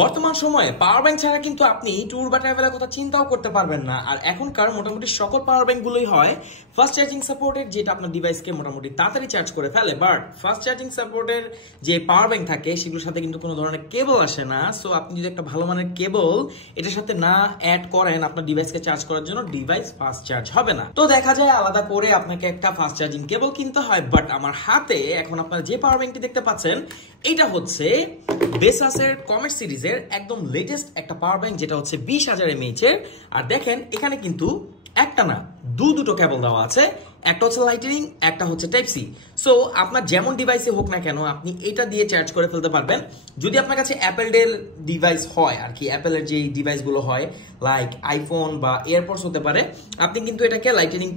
বর্তমান সময়ে power bank ছাড়া কিন্তু আপনি ট্যুর বা ট্রাভেলের কথা চিন্তাও করতে পারবেন না। আর এখনকার মোটামুটি সকল পাওয়ার ব্যাংক গুলোই হয় ফাস্ট চার্জিং সাপোর্টেড, যেটা আপনার ডিভাইসকে মোটামুটি তাড়াতাড়ি চার্জ করে ফেলে। বাট ফাস্ট চার্জিং সাপোর্টের যে পাওয়ার ব্যাংক থাকে সেগুলোর সাথে কিন্তু কোনো ধরনের কেবল আসে না। সো আপনি যদি একটা ভালো মানের কেবল এটার সাথে না অ্যাড করেন আপনার ডিভাইসকে চার্জ করার জন্য, ডিভাইস ফাস্ট চার্জ হবে না। তো দেখা যায় আলাদা করে আপনাকে একটা ফাস্ট চার্জিং কেবল কিনতে হয়। বাট আমার হাতে এখন আপনারা যে পাওয়ার ব্যাংকটি দেখতে পাচ্ছেন এটা হচ্ছে বেসাসের কমেট সিরিজের একদম লেটেস্ট একটা পাওয়ার ব্যাংক, যেটা হচ্ছে 20,000 mAh এর। আর দেখেন এখানে কিন্তু একটা না দুটো কেবল দেওয়া আছে, একটা হচ্ছে লাইটনিং, একটা হচ্ছে টাইপ সি। সো আপনার যেমন ডিভাইসে হোক না কেন আপনি এটা দিয়ে চার্জ করে ফেলতে পারবেন। যদি আপনার কাছে অ্যাপেল ডেল ডিভাইস হয় আর কি, অ্যাপেলের যে ডিভাইসগুলো হয় লাইক আইফোন বা এয়ারপডস হতে পারে, আপনি কিন্তু এটাকে লাইটনিং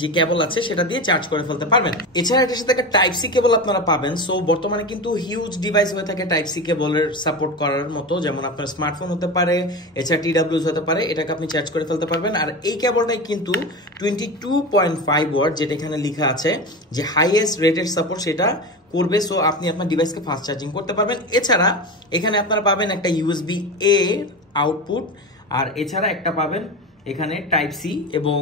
যে কেবল আছে সেটা দিয়ে চার্জ করে ফেলতে পারবেন। এছাড়া এটার সাথে একটা টাইপ সি কেবল আপনারা পাবেন। সো বর্তমানে কিন্তু হিউজ ডিভাইস হয়ে থাকে টাইপ সি কেবলের সাপোর্ট করার মতো, যেমন আপনার স্মার্টফোন হতে পারে, এছাড়া টিডাব্লিউএস হতে পারে, এটাকে আপনি চার্জ করে ফেলতে পারবেন। আর এই কেবলটাই কিন্তু 22.5 ওয়াট, যেটা এখানে লেখা আছে যে হাইয়েস্ট রেটেড সাপোর্ট সেটা করবে। সো আপনি আপনার ডিভাইসকে ফাস্ট চার্জিং করতে পারবেন। এছাড়া এখানে আপনারা পাবেন একটা ইউএসবি এ আউটপুট, আর এছাড়া একটা পাবেন এখানে টাইপ সি, এবং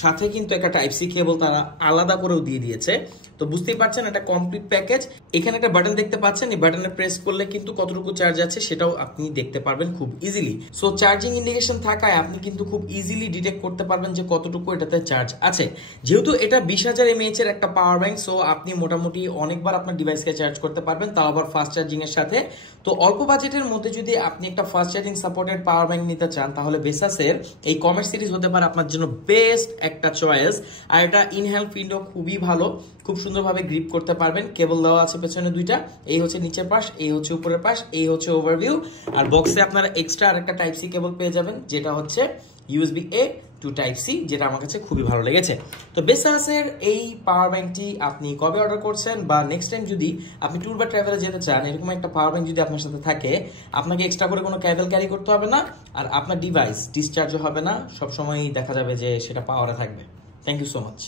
সাথে কিন্তু একটা টাইপ সি কেবল তারা আলাদা করেও দিয়ে দিয়েছে। তো বুঝতেই পারছেন এটা কমপ্লিট প্যাকেজ। এখানে একটা বাটন দেখতে পাচ্ছেন, এই বাটনে প্রেস করলে কিন্তু কতটুকু চার্জ আছে সেটাও আপনি দেখতে পারবেন খুব ইজিলি। সো চার্জিং ইন্ডিকেশন থাকায় আপনি কিন্তু খুব ইজিলি ডিটেক্ট করতে পারবেন যে কতটুকু এটাতে চার্জ আছে। যেহেতু এটা 20,000 mAh এর একটা পাওয়ার ব্যাংক, সো আপনি মোটামুটি অনেকবার আপনার ডিভাইসকে চার্জ করতে পারবেন, তাও আবার ফাস্ট চার্জিং এর সাথে। তো অল্প বাজেটের মধ্যে যদি আপনি একটা fast charging supported power bank নিতে চান তাহলে বেসাসের এই কমেট সিরিজ হতে পারে আপনার জন্য বেস্ট একটা চয়েস। আর এটা ইনহেল উইন্ডো খুবই ভালো, খুব সুন্দরভাবে গ্রিপ করতে পারবেন। কেবল দেওয়া আছে পেছনে দুইটা, এই হচ্ছে নিচের পাশ, এই হচ্ছে উপরের পাশ, এই হচ্ছে ওভারভিউ। আর বক্সে আপনারা এক্সট্রা আরেকটা টাইপ সি কেবল পেয়ে যাবেন, যেটা হচ্ছে USB A to type C, যেটা আমার কাছে খুবই ভালো লেগেছে। তো বেসাসের এই পাওয়ার ব্যাংকটি আপনি কবে অর্ডার করছেন, বা নেক্সট টাইম যদি আপনি ট্যুর বা ট্রাভেলে যেতে চান, এরকম একটা পাওয়ার ব্যাংক যদি আপনার সাথে থাকে, আপনাকে এক্সট্রা করে কোনো কেবল ক্যারি করতে হবে না, আর আপনার ডিভাইস ডিসচার্জও হবে না, সবসময় দেখা যাবে যে সেটা পাওয়ারে থাকবে। Thank you so much.